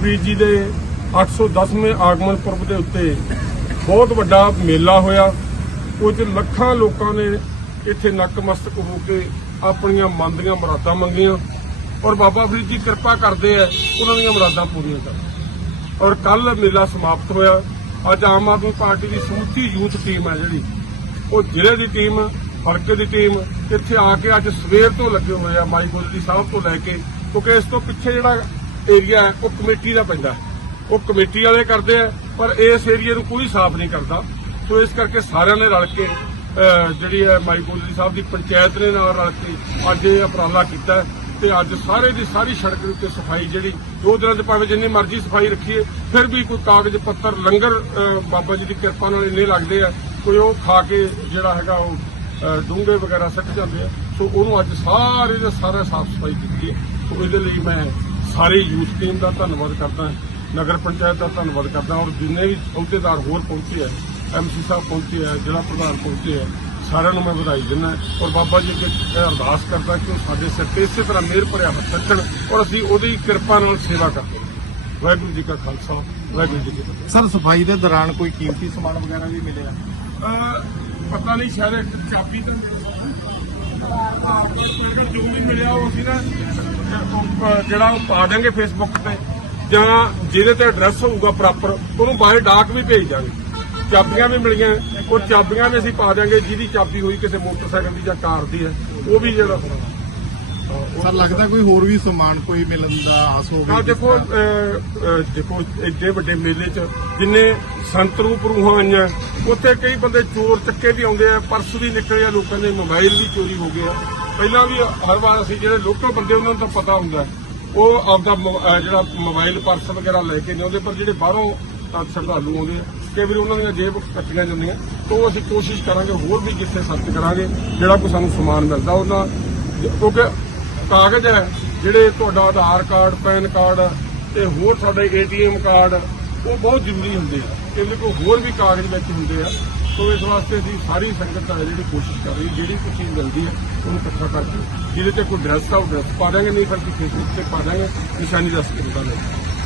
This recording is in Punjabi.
ਫਰੀਦ ਜੀ ਦੇ 810ਵੇਂ ਆਗਮਨ ਪੁਰਬ ਦੇ ਉੱਤੇ ਬਹੁਤ ਵੱਡਾ ਮੇਲਾ ਹੋਇਆ। ਕੁਝ ਲੱਖਾਂ ਲੋਕਾਂ ਨੇ ਇੱਥੇ ਨਕਮਸਤਕ ਹੋ ਕੇ ਆਪਣੀਆਂ ਮਨ ਦੀਆਂ ਮੁਰਾਦਾਂ ਮੰਗੀਆਂ। ਔਰ ਬਾਬਾ ਫਰੀਦ ਜੀ ਕਿਰਪਾ ਕਰਦੇ ਆ ਉਹਨਾਂ ਦੀਆਂ ਮੁਰਾਦਾਂ ਪੂਰੀਆਂ ਕਰ ਔਰ ਕੱਲ ਮੇਲਾ ਸਮਾਪਤ ਹੋਇਆ। ਅੱਜ ਆਮ ਆਦਮੀ ਪਾਰਟੀ ਦੀ ਸਮੁੱਚੀ ਯੂਥ ਟੀਮ ਹੈ ਜਿਹੜੀ। ਉਹ ਜ਼ਿਲ੍ਹੇ ਦੀ ਟੀਮ, ਹਲਕੇ ਦੀ ਟੀਮ, ਇੱਥੇ ਆ ਕੇ ਅੱਜ ਸਵੇਰ ਤੋਂ ਲੱਗੇ ਹੋਏ ਆ ਮਾਈ ਗੋਲਦੀ ਸਾਹਿਬ ਤੋਂ ਲੈ ਕੇ। ਕਿਉਂਕਿ ਇਸ ਤੋਂ ਪਿੱਛੇ ਜਿਹੜਾ ਏਰੀਆ ਹੈ, ਉਹ ਕਮੇਟੀ ਦਾ ਪੈਂਦਾ ਉਹ ਕਮੇਟੀ ਵਾਲੇ ਕਰਦੇ ਆ, ਪਰ ਇਸ ਏਰੀਏ ਨੂੰ ਕੋਈ ਸਾਫ਼ ਨਹੀਂ ਕਰਦਾ। ਸੋ ਇਸ ਕਰਕੇ ਸਾਰਿਆਂ ਨੇ ਰਲ ਕੇ ਜਿਹੜੀ ਹੈ ਮਾਈ ਗੋਲਦੀ ਸਾਹਿਬ ਦੀ ਪੰਚਾਇਤ ਨੇ ਨਾਲ ਰਲ ਕੇ ਅੱਜ ਇਹ ਉਪਰਾਲਾ ਕੀਤਾ ਹੈ ਤੇ ਅੱਜ ਸਾਰੇ ਦੀ ਸਾਰੀ ਸੜਕ ਦੇ ਉੱਤੇ ਸਫ਼ਾਈ ਜਿਹੜੀ ਦੋ ਦਿਨਾਂ ਦੇ ਭਾਵੇਂ ਜਿੰਨੀ ਮਰਜ਼ੀ ਸਫ਼ਾਈ ਰੱਖੀਏ, ਫਿਰ ਵੀ ਕੋਈ ਕਾਗਜ਼, ਪੱਤਰ, ਲੰਗਰ ਬਾਬਾ ਜੀ ਦੀ ਕਿਰਪਾ ਨਾਲ ਇੰਨੇ ਲੱਗਦੇ ਆ, ਕੋਈ ਉਹ ਖਾ ਕੇ ਜਿਹੜਾ ਹੈਗਾ ਉਹ ਡੂੰਘੇ ਵਗੈਰਾ ਸੱਟ ਜਾਂਦੇ ਆ। ਸੋ ਉਹਨੂੰ ਅੱਜ ਸਾਰੇ ਦਾ ਸਾਰਾ ਸਾਫ਼ ਸਫ਼ਾਈ ਕੀਤੀ ਹੈ। ਸੋ ਇਹਦੇ ਲਈ ਮੈਂ ਸਾਰੇ ਯੂਥ ਟੀਮ ਦਾ ਧੰਨਵਾਦ ਕਰਦਾ ਨਗਰ ਪੰਚਾਇਤ ਦਾ ਧੰਨਵਾਦ ਕਰਦਾ ਔਰ ਜਿੰਨੇ ਵੀ ਅਹੁਦੇਦਾਰ ਹੋਰ ਪਹੁੰਚੇ ਆ ਐਮਸੀ ਸਾਹਿਬ ਪਹੁੰਚੇ ਆ ਜ਼ਿਲ੍ਹਾ ਪ੍ਰਧਾਨ ਪਹੁੰਚੇ ਆ ਸਾਰਿਆਂ ਨੂੰ ਮੈਂ ਵਧਾਈ ਦਿੰਦਾ ਔਰ ਬਾਬਾ ਜੀ ਅੱਗੇ ਅਰਦਾਸ ਕਰਦਾ ਕਿ ਉਹ ਸਾਡੇ ਸਿਰ ਤੇ ਇਸੇ ਤਰ੍ਹਾਂ ਮਿਹਰ ਭਰਿਆ ਹੱਥ ਰੱਖਣ ਔਰ ਅਸੀਂ ਉਹਦੀ ਕਿਰਪਾ ਨਾਲ ਸੇਵਾ ਕਰਦੇ ਹਾਂ। ਵਾਹਿਗੁਰੂ ਜੀ ਕਾ ਖਾਲਸਾ ਵਾਹਿਗੁਰੂ ਜੀ ਕੀ ਫਤਿਹ। ਸਰ ਸਫ਼ਾਈ ਦੇ ਦੌਰਾਨ ਕੋਈ ਕੀਮਤੀ ਸਮਾਨ ਵਗੈਰਾ ਵੀ ਮਿਲਿਆ? ਪਤਾ ਨਹੀਂ ਸ਼ਾਇਦ ਇੱਕ ਚਾਬੀ ਤਾਂ ਜੋ ਵੀ ਮਿਲਿਆ ਉਹ ਅਸੀਂ ਨਾ ਜਿਹੜਾ ਉਹ ਪਾ ਦਾਂਗੇ ਫੇਸਬੁੱਕ ਤੇ, ਜਾਂ ਜਿਹਦੇ ਤੇ ਐਡਰੈਸ ਹੋਊਗਾ ਪ੍ਰੋਪਰ ਉਹਨੂੰ ਬਾਹਰ ਡਾਕ ਵੀ ਭੇਜ ਦਾਂਗੇ। ਚਾਬੀਆਂ ਵੀ ਮਿਲੀਆਂ, ਉਹ ਚਾਬੀਆਂ ਵੀ ਅਸੀਂ ਪਾ ਦਾਂਗੇ ਜਿਹਦੀ ਚਾਬੀ ਹੋਈ ਕਿਸੇ ਮੋਟਰਸਾਈਕਲ ਦੀ ਜਾਂ ਕਾਰ ਦੀ ਹੈ, ਉਹ ਵੀ ਜਿਹੜਾ ਸਰ ਲੱਗਦਾ ਕੋਈ ਹੋਰ ਵੀ ਸਮਾਨ ਕੋਈ ਮਿਲਣ ਦਾ ਆਸ ਹੋਵੇ ਆ ਦੇਖੋ ਅਹ, ਦੇਖੋ ਏਡੇ ਵੱਡੇ ਮੇਲੇ 'ਚ ਜਿੰਨੇ ਸੰਤ ਰੂਪ ਰੂਹਾਂ ਆਈਆਂ ਉੱਥੇ ਕਈ ਬੰਦੇ ਚੋਰ ਚੱਕੇ ਵੀ ਆਉਂਦੇ ਆ ਪਰਸ ਵੀ ਨਿਕਲੇ ਆ ਲੋਕਾਂ ਦੇ ਮੋਬਾਈਲ ਵੀ ਚੋਰੀ ਹੋ ਗਏ ਆ ਪਹਿਲਾਂ ਵੀ ਹਰ ਵਾਰ ਅਸੀਂ ਜਿਹੜੇ ਲੋਕਲ ਬੰਦੇ ਉਹਨਾਂ ਨੂੰ ਤਾਂ ਪਤਾ ਹੁੰਦਾ ਹੈ। ਉਹ ਆਪਦਾ ਮੋ- ਅਹ, ਜਿਹੜਾ ਮੋਬਾਈਲ ਪਰਸ ਵਗੈਰਾ ਲੈ ਕੇ ਨਹੀਂ ਆਉਂਦੇ ਪਰ ਜਿਹੜੇ ਬਾਹਰੋਂ ਅਹ, ਸ਼ਰਧਾਲੂ ਆਉਂਦੇ ਆ ਕਈ ਵਾਰੀ ਉਹਨਾਂ ਦੀਆਂ ਜੇਬ ਕੱਟੀਆਂ ਜਾਂਦੀਆਂ ਤਾਂ ਉਹ ਅਸੀਂ ਕੋਸ਼ਿਸ਼ ਕਰਾਂਗੇ ਹੋਰ ਵੀ ਜਿੱਥੇ ਸਰਚ ਕਰਾਂਗੇ ਜਿਹੜਾ ਕੋਈ ਸਾਨੂੰ ਸਮਾਨ ਮਿਲਦਾ ਉਹਨਾਂ ਕਿਉਂਕਿ ਕਾਗਜ਼ ਹੈ, ਜਿਹੜੇ ਤੁਹਾਡਾ ਆਧਾਰ ਕਾਰਡ, ਪੈਨ ਕਾਰਡ ਤੇ ਹੋਰ ਤੁਹਾਡੇ ਏਟੀਐਮ ਕਾਰਡ, ਉਹ ਬਹੁਤ ਜ਼ਰੂਰੀ ਹੁੰਦੇ ਆ। ਇਹਦੇ ਕੋਲ ਹੋਰ ਵੀ ਕਾਗਜ਼ ਵਿੱਚ ਹੁੰਦੇ ਆ। ਸੋ ਇਸ ਵਾਸਤੇ ਅਸੀਂ ਸਾਰੀ ਸੰਗਤ ਹੈ ਜਿਹੜੀ ਕੋਸ਼ਿਸ਼ ਕਰ ਰਹੀ, ਜਿਹੜੀ ਕੋਈ ਚੀਜ਼ ਮਿਲਦੀ ਹੈ, ਉਹਨੂੰ ਇਕੱਠਾ ਕਰਕੇ, ਜਿਹਦੇ ਤੇ ਕੋਈ ਡਰੈਸ ਆ ਉਹ ਡਰੈਸ ਪਾ ਦਾਂਗੇ ਨਹੀਂ ਬਲਕਿ ਫੇਸਬੁੱਕ ਤੇ ਪਾ ਦਾਂਗੇ ਨਿਸ਼ਾਨੀ ਦੱਸ ਕੇ। ਬਤਾ